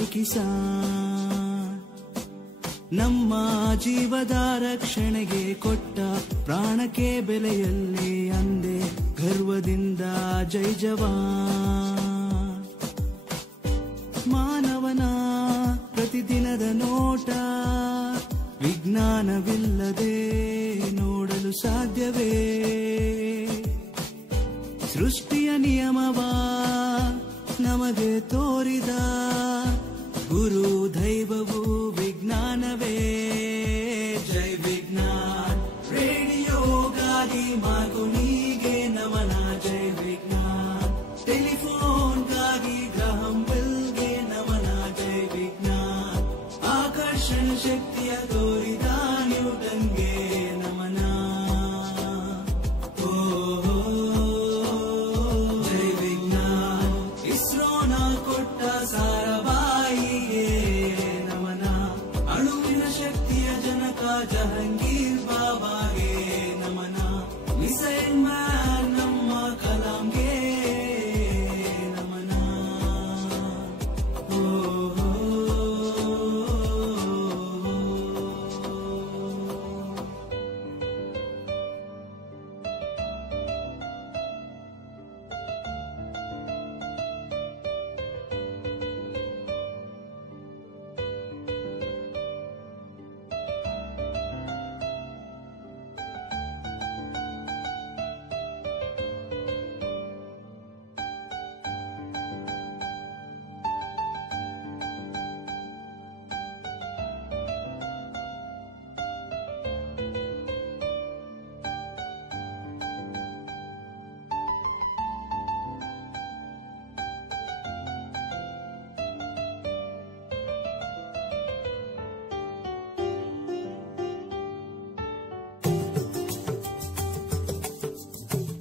ಜೈ ಕಿಸಾನ್. ನಮ್ಮ ಜೀವದ ರಕ್ಷಣೆಗೆ ಕೊಟ್ಟ ಪ್ರಾಣಕ್ಕೆ ಬೆಲೆಯಲ್ಲಿ ಅಂದೆ ಗರ್ವದಿಂದ ಜೈ ಜವಾನ್. ಮಾನವನ ಪ್ರತಿದಿನದ ನೋಟ ವಿಜ್ಞಾನವಿಲ್ಲದೆ ನೋಡಲು ಸಾಧ್ಯವೇ? ಸೃಷ್ಟಿಯ ನಿಯಮವ ನಮಗೆ ತೋರಿದ ಗುರು ದೈವವು ವಿಜ್ಞಾನವೇ. ಜೈ ವಿಜ್ಞಾನ್ ರೇಡಿಯೋಗಾಗಿ ಮಾಗುನಿಗೆ ನಮನ. ಜೈ ವಿಜ್ಞಾನ್ ಟೆಲಿಫೋನ್ಗಾಗಿ ಗ್ರಹಂ ಬೆಲ್ಗೆ ನಮನ. ಜೈ ವಿಜ್ಞಾನ್ ಆಕರ್ಷಣ ಶಕ್ತಿಯ ತೋರಿದ ನ್ಯೂಟನ್ಗೆ ನಮನ. ಜೈ ವಿಜ್ಞಾನ್ ಇಸ್ರೋನ ಕೊಟ್ಟ ಸಾರಾಭಾಯಿಗೆ ನಮನ. ಅಣುವಿನ ಶಕ್ತಿಯ ಜನಕ ಜಹಂಗೀರ್ ಬಾಬಾಗೆ ನಮನ. ಮಿಸೈಲ್ ಮ್ಯಾನ್ ನಮ್ಮ ಕಲಾಂಗೆ ನಮನ.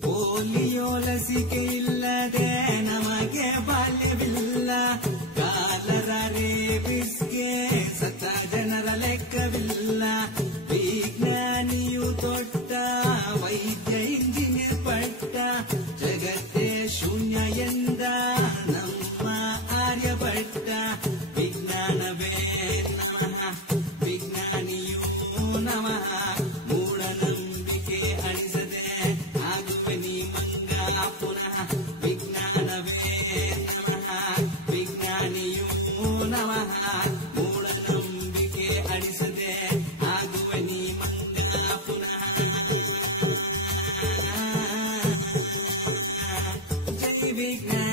ಪೋಲಿಯೋ ಲಸಿಕೆ ಇಲ್ಲದೆ ನಮಗೆ ಬಾಲ್ಯವಿಲ್ಲ. ಕಾಲರ ರೇಬಿಸ್ಗೆ ಸತ್ತ ಜನರ ಲೆಕ್ಕವಿಲ್ಲ. ವಿಜ್ಞಾನಿಯು ತೊಟ್ಟ ವೈದ್ಯ ಇಂಜಿನಿಯರ್ ಪಟ್ಟ ಜಗತ್ತೇ ಶೂನ್ಯ ಎಂದ ನಮ್ಮ ಆರ್ಯಭಟ್ಟ. ವಿಜ್ಞಾನವೇ ನಮಃ ವಿಜ್ಞಾನಿಯೂ ನಮಃ. ಮೂಢನಂಬಿಕೆ ಅಳಿಸದೆ ಆಗುವೆ ನೀ ಮಂಗ ಪುನಃ. ವಿಜ್ಞಾನವೇ ನಮಃ ವಿಜ್ಞಾನಿಯೂ ನಮಃ. ಮೂಢನಂಬಿಕೆ ಅಳಿಸದೆ ಆಗುವೆ ನೀ ಮಂಗ ಪುನಃ. ಜೈ ವಿಜ್ಞಾನ.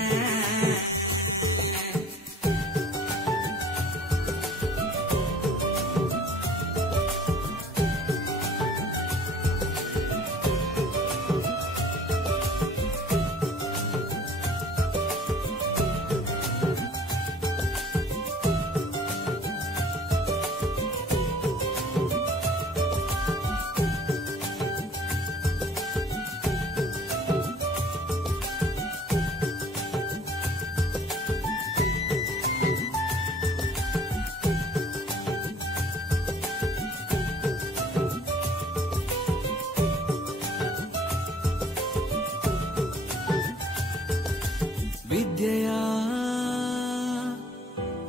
ವಿದ್ಯೆಯ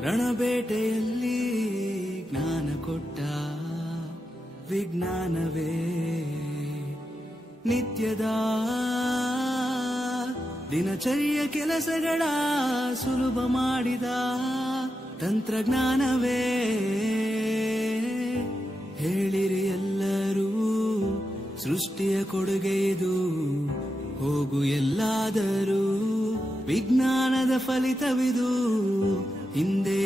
ರಣಬೇಟೆಯಲ್ಲಿ ಜ್ಞಾನ ಕೊಟ್ಟ ವಿಜ್ಞಾನವೇ. ನಿತ್ಯದ ದಿನಚರಿಯ ಕೆಲಸಗಳ ಸುಲಭ ಮಾಡಿದ ತಂತ್ರಜ್ಞಾನವೇ. ಹೇಳಿರಿ ಎಲ್ಲರೂ ಸೃಷ್ಟಿಯ ಕೊಡುಗೆ ಇದು. ಹೋಗು ಎಲ್ಲಾದರೂ ವಿಜ್ಞಾನದ ಫಲಿತವಿದು. ಹಿಂದೆ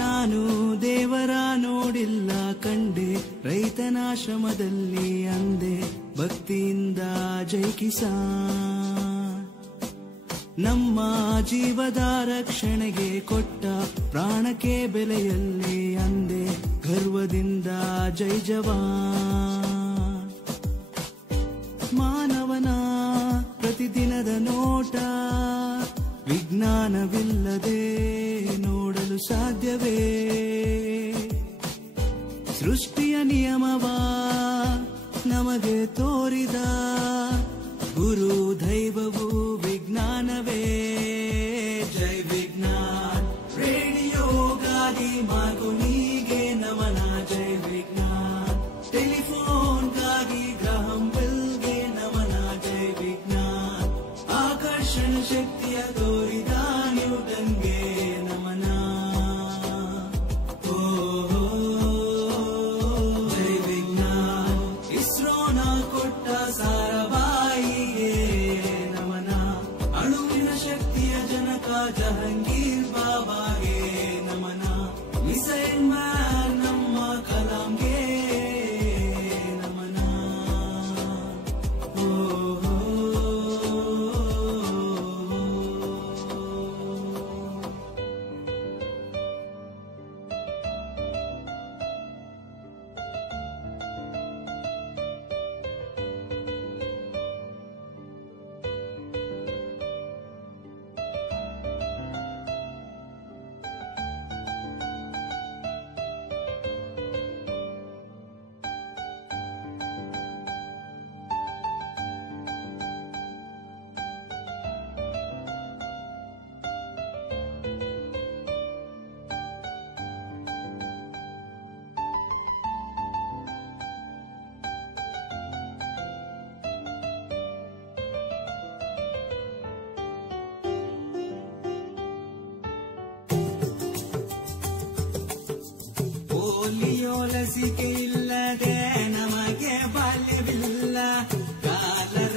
ನಾನು ದೇವರ ನೋಡಿಲ್ಲ ಕಂಡೆ ರೈತನಾಶ್ರಮದಲ್ಲಿ ಅಂದೆ ಭಕ್ತಿಯಿಂದ ಜೈ ಕಿಸಾನ್. ನಮ್ಮ ಜೀವದ ರಕ್ಷಣೆಗೆ ಕೊಟ್ಟ ಪ್ರಾಣಕ್ಕೆ ಬೆಲೆಯಲ್ಲಿ ಅಂದೆ ಗರ್ವದಿಂದ ಜೈ ಜವಾನ್. ಮಾನವನ ಪ್ರತಿದಿನದ ನೋಟ ವಿಜ್ಞಾನವಿಲ್ಲದೆ ನೋಡಲು ಸಾಧ್ಯವೇ? ಸೃಷ್ಟಿಯ ನಿಯಮವ ನಮಗೆ ತೋರಿದ ಶಕ್ತಿಯ ತೋರಿದ ನ್ಯೂಟನ್ಗೆ ನಮನ. ಜೈ ವಿಜ್ಞಾನ ಇಸ್ರೋನ ಕೊಟ್ಟ ಸಾರಾಭಾಯಿಗೆ ನಮನ. ಅಣುವಿನ ಶಕ್ತಿಯ ಜನಕ ಜಹಂಗೀರ್ ಬಾಬಾಗೆ ನಮನ. ಮಿಸೈಲ್ ಮ್ಯಾನ್ ನಮ್ಮ ಕಲಾಂಗೆ ನಮನ. ಪೋಲಿಯೋ ಲಸಿಕೆ ಇಲ್ಲದೆ ನಮಗೆ ಬಾಲ್ಯವಿಲ್ಲ. ಕಾಲರ